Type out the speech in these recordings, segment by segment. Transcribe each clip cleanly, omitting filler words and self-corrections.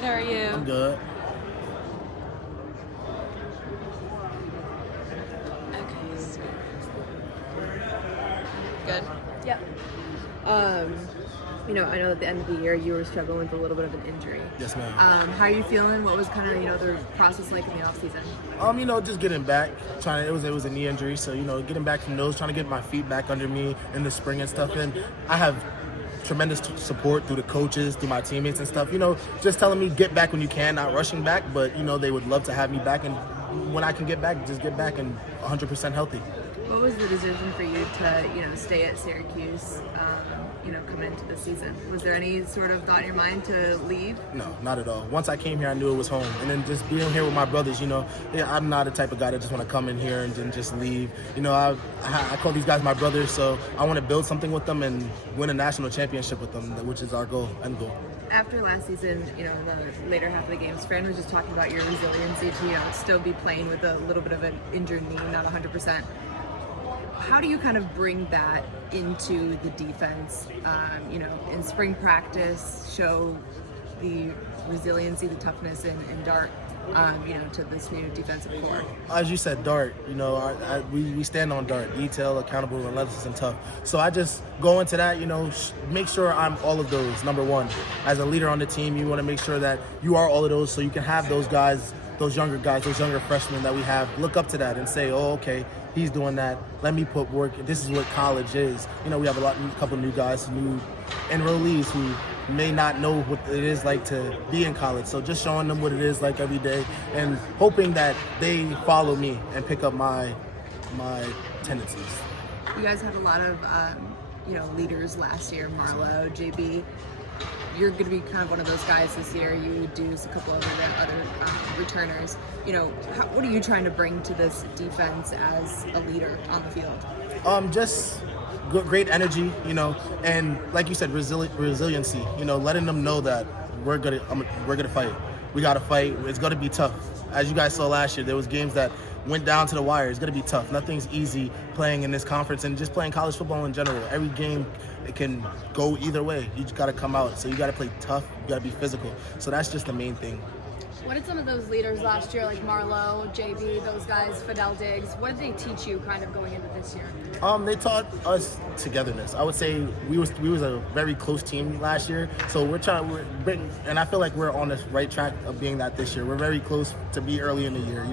Good, how are you? I'm good. Okay, so good. Yep. I know at the end of the year you were struggling with a little bit of an injury. Yes, ma'am. How are you feeling? What was kind of, the process like in the off season? Just getting back. It was a knee injury, so getting back from those, trying to get my feet back under me in the spring and stuff. And I have tremendous support through the coaches, through my teammates and stuff. Just telling me get back when you can, not rushing back, but they would love to have me back. And when I can get back, just get back and 100% healthy. What was the decision for you to, stay at Syracuse, coming into the season? Was there any sort of thought in your mind to leave? No, not at all. Once I came here, I knew it was home. And then just being here with my brothers, I'm not the type of guy that just want to come in here and then just leave. I call these guys my brothers, so I want to build something with them and win a national championship with them, which is our end goal. After last season, in the later half of the games, Fran was just talking about your resiliency to, still be playing with a little bit of an injured knee, not 100%. How do you kind of bring that into the defense, in spring practice, show the resiliency, the toughness in Dart, to this new defensive core? As you said, Dart, we stand on Dart, detail, accountable, relentless, and tough. So I just go into that, make sure I'm all of those, number one. As a leader on the team, you want to make sure that you are all of those so you can have those guys, those younger freshmen that we have, look up to that and say, oh, okay, he's doing that. Let me put work. This is what college is. We have a couple new guys, new enrollees who may not know what it is like to be in college. So just showing them what it is like every day and hoping that they follow me and pick up my tendencies. You guys had a lot of, leaders last year, Marlo, JB. You're going to be kind of one of those guys this year. You do a couple of other returners. What are you trying to bring to this defense as a leader on the field? Just great energy, and like you said, resiliency. Letting them know that we're gonna fight. We gotta fight. It's gonna be tough. As you guys saw last year, there was games that went down to the wire. It's gonna be tough. Nothing's easy playing in this conference and just playing college football in general. Every game, it can go either way. You just gotta come out. So you gotta play tough. You gotta be physical. So that's just the main thing. What did some of those leaders last year, like Marlo, JB, those guys, Fidel Diggs, what did they teach you kind of going into this year? They taught us togetherness. I would say we was a very close team last year. So and I feel like we're on the right track of being that this year. We're very close to be early in the year.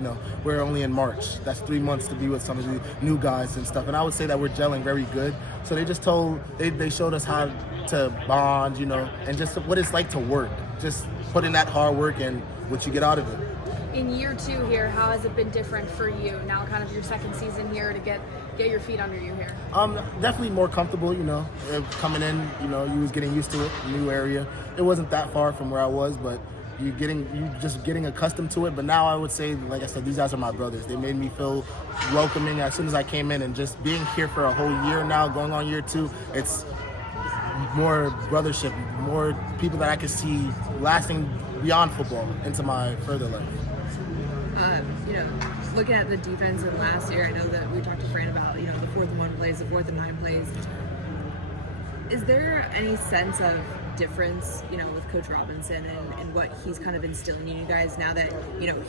We're only in March. That's 3 months to be with some of the new guys and stuff. And I would say that we're gelling very good. So they showed us how to bond, and just what it's like to work. Just put in that hard work and what you get out of it. In year 2 here, how has it been different for you? Now kind of your second season here to get your feet under you here. Definitely more comfortable, coming in, you was getting used to it, new area. It wasn't that far from where I was, but you just getting accustomed to it. But now I would say, like I said, these guys are my brothers. They made me feel welcoming as soon as I came in, and just being here for a whole year now, going on year 2, it's more brothership, more people that I could see lasting beyond football into my further life. Looking at the defense in last year, I know that we talked to Fran about, the 4th and 1 plays, the 4th and 9 plays. Is there any sense of difference, with Coach Robinson and what he's kind of instilling in you guys now that,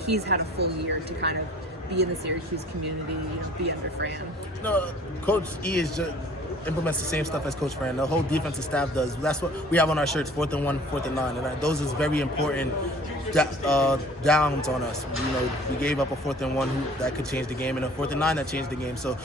he's had a full year to kind of be in the Syracuse community, be under Fran? No, Coach E is just implements the same stuff as Coach Fran. The whole defensive staff does. That's what we have on our shirts: 4th and 1, 4th and 9, and those is very important downs on us. We gave up a 4th and 1 that could change the game, and a 4th and 9 that changed the game. So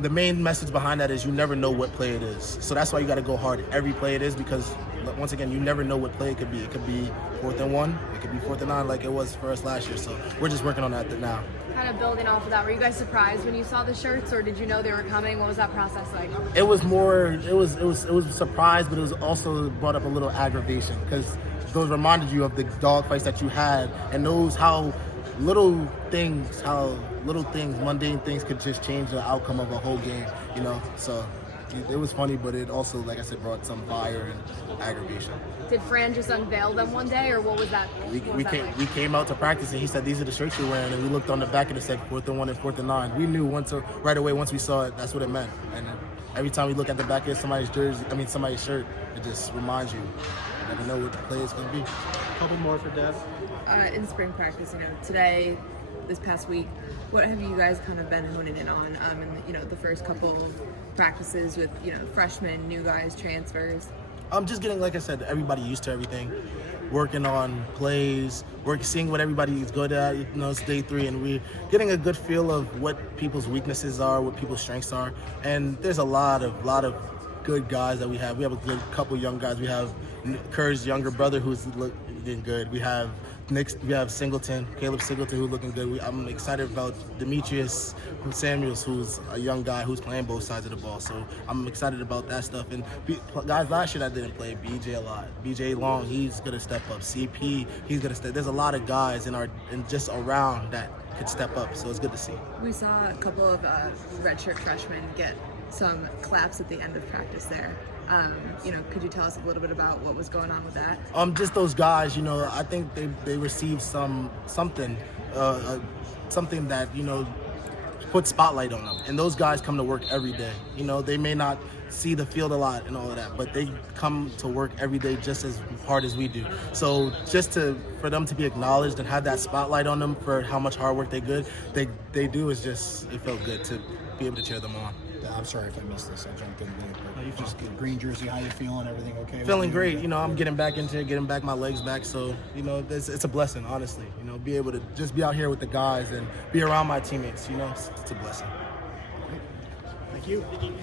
the main message behind that is you never know what play it is. So that's why you got to go hard every play it is, because once again, you never know what play it could be. It could be 4th and 1, it could be 4th and 9, like it was for us last year. So we're just working on that now. Kind of building off of that, were you guys surprised when you saw the shirts, or did you know they were coming? What was that process like? It was a surprise, but it was also brought up a little aggravation, because those reminded you of the dog fights that you had, and those how little things, mundane things could just change the outcome of a whole game, So it was funny, but it also, like I said, brought some fire and aggravation. Did Fran just unveil them one day, or what was that? We came out to practice, and he said, "These are the shirts you're wearing," and we looked on the back and it said 4th and 1 and 4th and 9. We knew right away once we saw it, that's what it meant. And every time we look at the back of somebody's shirt, it just reminds you never know what the play is going to be. Couple more for Dev. In spring practice, today, this past week, what have you guys kind of been honing in on in the first couple of practices with freshmen, new guys, transfers? I'm just getting, like I said, everybody used to everything, working on plays, seeing what everybody is good at. It's day 3, and we're getting a good feel of what people's weaknesses are, what people's strengths are. And there's a lot of good guys that we have. We have a good couple young guys. We have Kerr's younger brother who's looking good. We have Singleton, Caleb Singleton, who's looking good. I'm excited about Demetrius Samuels, who's a young guy who's playing both sides of the ball. So I'm excited about that stuff. And guys last year that didn't play, BJ a lot. BJ Long, he's gonna step up. CP, he's gonna step. There's a lot of guys in just around that could step up. So it's good to see. We saw a couple of redshirt freshmen get some claps at the end of practice there. Could you tell us a little bit about what was going on with that? Just those guys, I think they received something that, put spotlight on them. And those guys come to work every day. They may not see the field a lot and all of that, but they come to work every day just as hard as we do. So for them to be acknowledged and have that spotlight on them for how much hard work they do, it felt good to be able to cheer them on. I'm sorry if I missed this. I jumped in late. But you just get green jersey. How you feeling? Everything okay? Feeling great. I'm getting back into it, getting back my legs back. So, it's a blessing, honestly. Be able to just be out here with the guys and be around my teammates. It's a blessing. Thank you. Thank you.